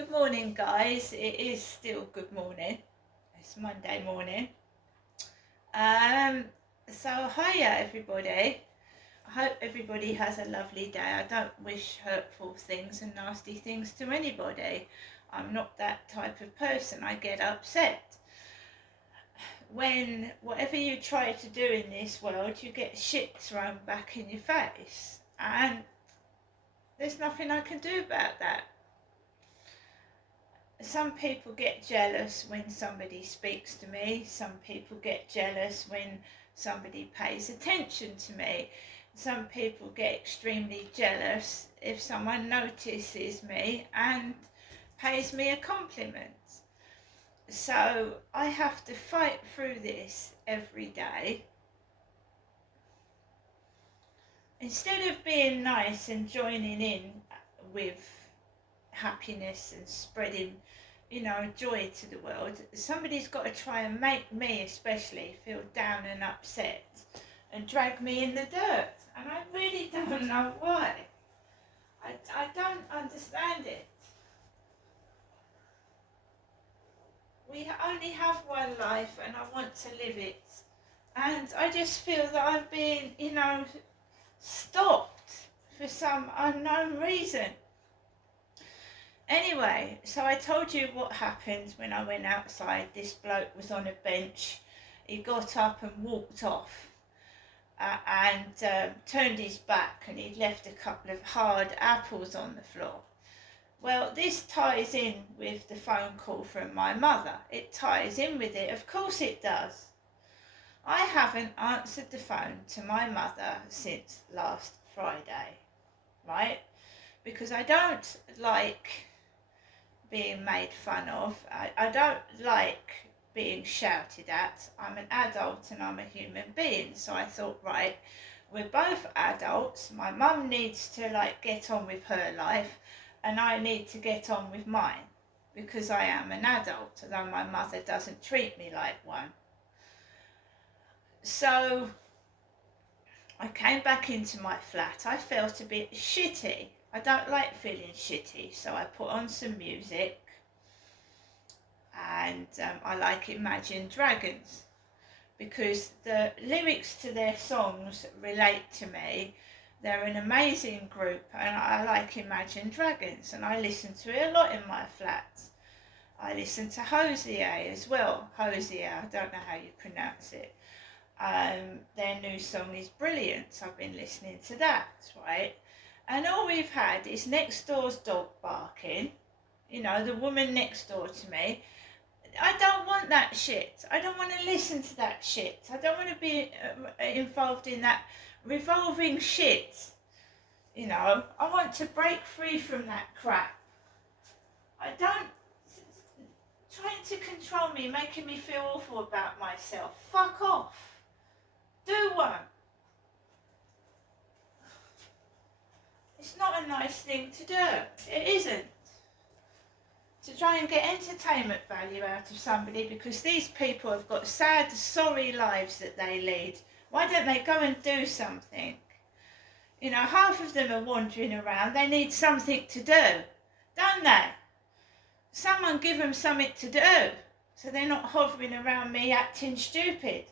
Good morning, guys. It is still good morning. It's Monday morning. Um, so hiya, everybody. I hope everybody has a lovely day. I don't wish hurtful things and nasty things to anybody. I'm not that type of person. I get upset. When whatever you try to do in this world, you get shit thrown back in your face. And there's nothing I can do about that. Some people get jealous when somebody speaks to me. Some people get jealous when somebody pays attention to me. Some people get extremely jealous if someone notices me and pays me a compliment. So I have to fight through this every day. Instead of being nice and joining in with happiness and spreading joy to the world, somebody's got to try and make me especially feel down and upset and drag me in the dirt, and I really don't know why. I don't understand it. We only have one life and I want to live it, and I just feel that I'm being stopped for some unknown reason. Anyway, so I told you what happened when I went outside. This bloke was on a bench. He got up and walked off and turned his back, and he'd left a couple of hard apples on the floor. Well, this ties in with the phone call from my mother. It ties in with it. Of course it does. I haven't answered the phone to my mother since last Friday, right? Because I don't like being made fun of. I don't like being shouted at. I'm an adult and I'm a human being. So I thought, right, we're both adults. My mum needs to get on with her life and I need to get on with mine because I am an adult, although my mother doesn't treat me like one. So I came back into my flat. I felt a bit shitty. I don't like feeling shitty, so I put on some music, and I like Imagine Dragons because the lyrics to their songs relate to me. They're an amazing group and I like Imagine Dragons, and I listen to it a lot in my flat. I listen to Hosier as well. Hosier, I don't know how you pronounce it. Their new song is brilliant, so I've been listening to that, right? And all we've had is next door's dog barking, the woman next door to me. I don't want that shit. I don't want to listen to that shit. I don't want to be involved in that revolving shit. I want to break free from that crap. I don't... Trying to control me, making me feel awful about myself. Fuck off. Do one. It's not a nice thing to do. It isn't. To try and get entertainment value out of somebody, because these people have got sad, sorry lives that they lead. Why don't they go and do something? Half of them are wandering around. They need something to do, don't they? Someone give them something to do, so they're not hovering around me acting stupid.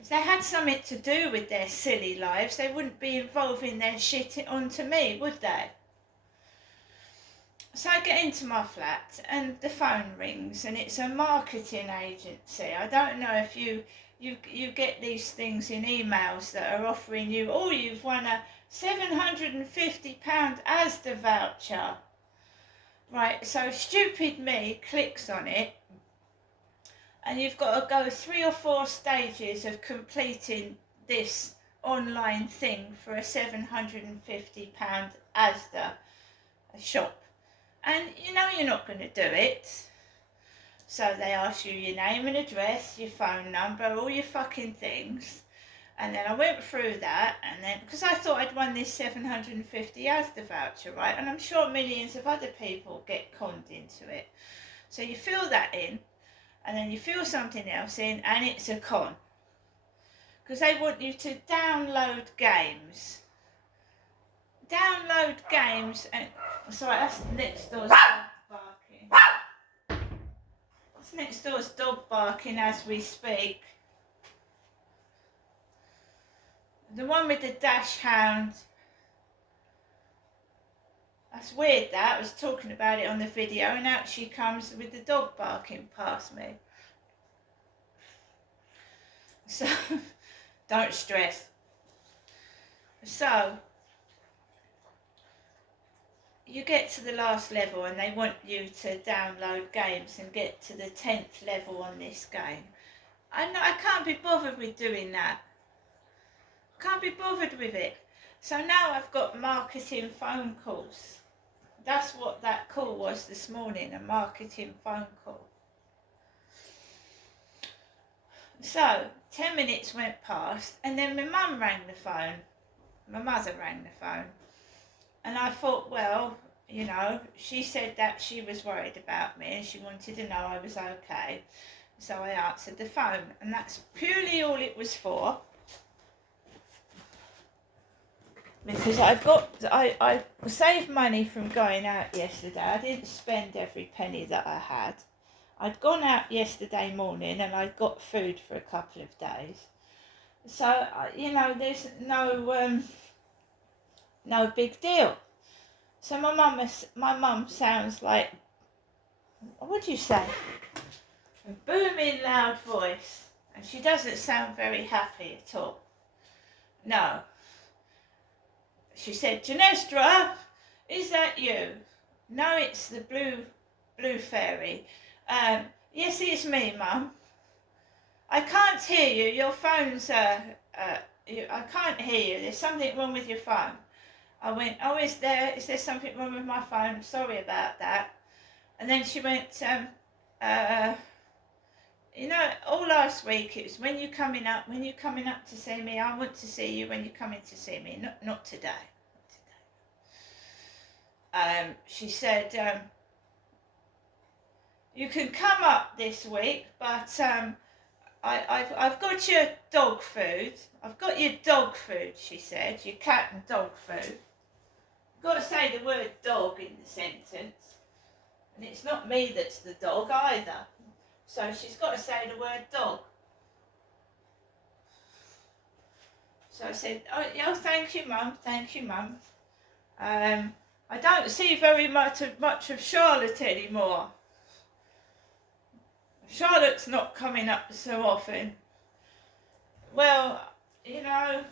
If they had something to do with their silly lives, they wouldn't be involving their shit onto me, would they? So I get into my flat and the phone rings, and it's a marketing agency. I don't know if you get these things in emails that are offering you, oh, you've won a £750 Asda voucher. Right, so stupid me clicks on it, and you've got to go 3 or 4 stages of completing this online thing for a £750 Asda shop. And you're not going to do it. So they ask you your name and address, your phone number, all your fucking things. And then I went through that, and then, because I thought I'd won this £750 Asda voucher, right? And I'm sure millions of other people get conned into it. So you fill that in, and then you fill something else in, and it's a con. Because they want you to download games. And sorry, that's next door's Next door's dog barking as we speak. The one with the dash hound. That's weird that. I was talking about it on the video and out she comes with the dog barking past me. So, don't stress. So, you get to the last level and they want you to download games and get to the 10th level on this game. I can't be bothered with doing that. Can't be bothered with it. So now I've got marketing phone calls. That's what that call was this morning, a marketing phone call. So 10 minutes went past and then my mum rang the phone. My mother rang the phone. And I thought, well, you know, she said that she was worried about me and she wanted to know I was okay. So I answered the phone, and that's purely all it was for. Because I saved money from going out yesterday. I didn't spend every penny that I had. I'd gone out yesterday morning and I'd got food for a couple of days. So, you know, there's no big deal. So my mum sounds like, what do you say? A booming loud voice. And she doesn't sound very happy at all. No. She said, Janestra, is that you? No, it's the blue fairy. Yes, it's me, Mum. I can't hear you. Your phone's, I can't hear you. There's something wrong with your phone. I went, oh, is there something wrong with my phone? Sorry about that. And then she went, you know, all last week it was when you're coming up to see me, I want to see you when you're coming to see me, not today. She said, you can come up this week, but I've got your dog food. I've got your dog food, she said, your cat and dog food. You've got to say the word dog in the sentence. And it's not me that's the dog either. So she's got to say the word dog. So I said, oh, yeah, thank you, Mum. Thank you, Mum. I don't see very much of Charlotte anymore. Charlotte's not coming up so often. Well, you know,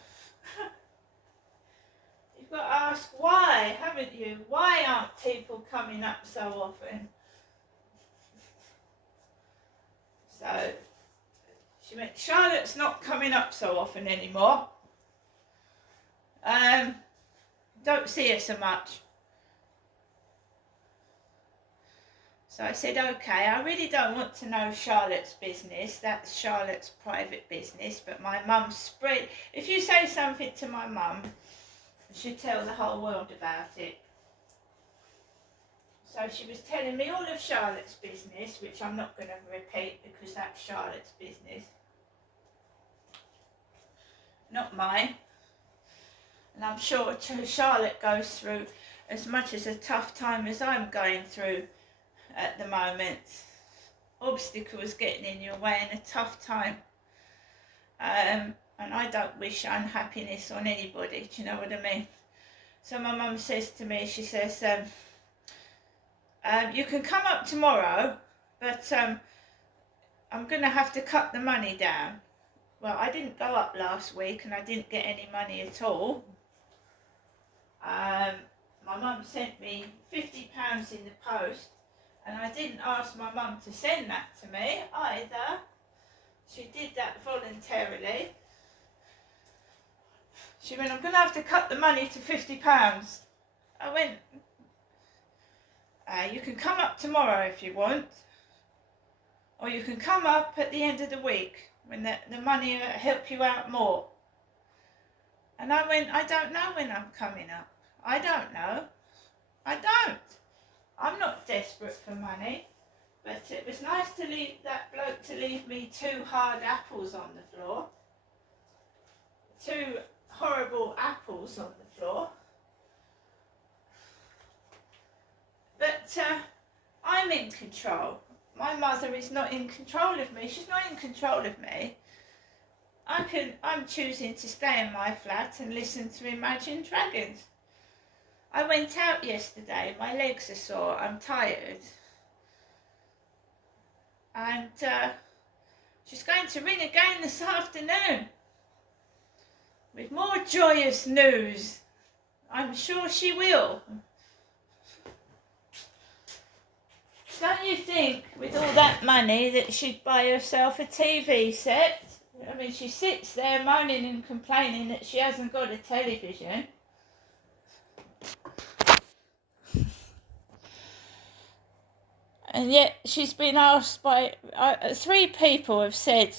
you've got to ask why, haven't you? Why aren't people coming up so often? So she went, Charlotte's not coming up so often anymore. Don't see her so much. So I said, okay, I really don't want to know Charlotte's business. That's Charlotte's private business. But my mum spread, if you say something to my mum, she'll tell the whole world about it. So she was telling me all of Charlotte's business, which I'm not going to repeat because that's Charlotte's business. Not mine. And I'm sure Charlotte goes through as much as a tough time as I'm going through at the moment. Obstacles getting in your way and a tough time. And I don't wish unhappiness on anybody, do you know what I mean? So my mum says to me, she says, you can come up tomorrow, but I'm going to have to cut the money down. Well, I didn't go up last week and I didn't get any money at all. My mum sent me £50 in the post, and I didn't ask my mum to send that to me either. She did that voluntarily. She went, I'm going to have to cut the money to £50. I went, you can come up tomorrow if you want, or you can come up at the end of the week when the money will help you out more. And I went, I don't know when I'm coming up. I don't know. I don't. I'm not desperate for money, but it was nice to leave that bloke to leave me 2 hard apples on the floor. 2 horrible apples on the floor. But I'm in control. my mother is not in control of me. She's not in control of me. I'm choosing to stay in my flat and listen to Imagine Dragons. I went out yesterday. My legs are sore. I'm tired. And she's going to ring again this afternoon with more joyous news. I'm sure she will. Don't you think, with all that money, that she'd buy herself a TV set? I mean, she sits there moaning and complaining that she hasn't got a television. And yet she's been asked by 3 people have said,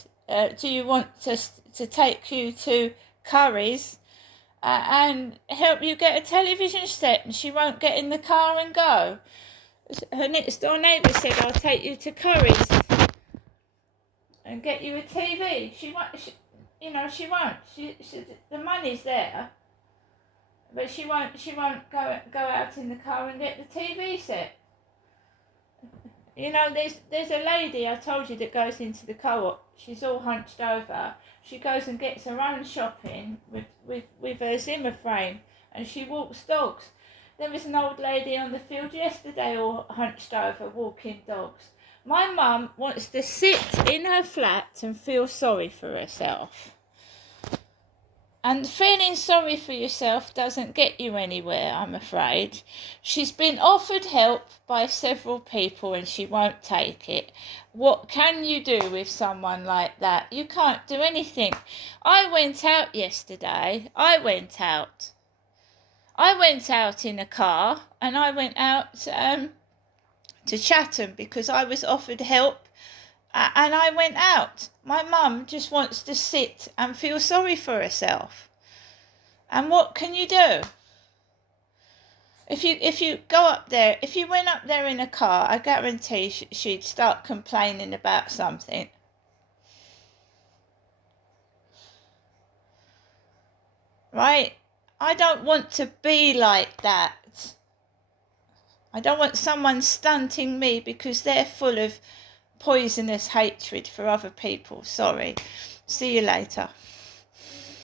do you want us to take you to Curry's and help you get a television set? And she won't get in the car and go. Her next door neighbour said, I'll take you to Curry's and get you a TV. She won't. The money's there, but she won't go out in the car and get the TV set. You know, there's a lady I told you that goes into the co-op. She's all hunched over. She goes and gets her own shopping with her Zimmer frame, and she walks dogs. There was an old lady on the field yesterday all hunched over walking dogs. My mum wants to sit in her flat and feel sorry for herself. And feeling sorry for yourself doesn't get you anywhere, I'm afraid. She's been offered help by several people and she won't take it. What can you do with someone like that? You can't do anything. I went out yesterday. I went out in a car and I went out to Chatham because I was offered help and I went out. My mum just wants to sit and feel sorry for herself. And what can you do? If you go up there, if you went up there in a car, I guarantee she'd start complaining about something. Right? I don't want to be like that. I don't want someone stunting me because they're full of poisonous hatred for other people. Sorry. See you later.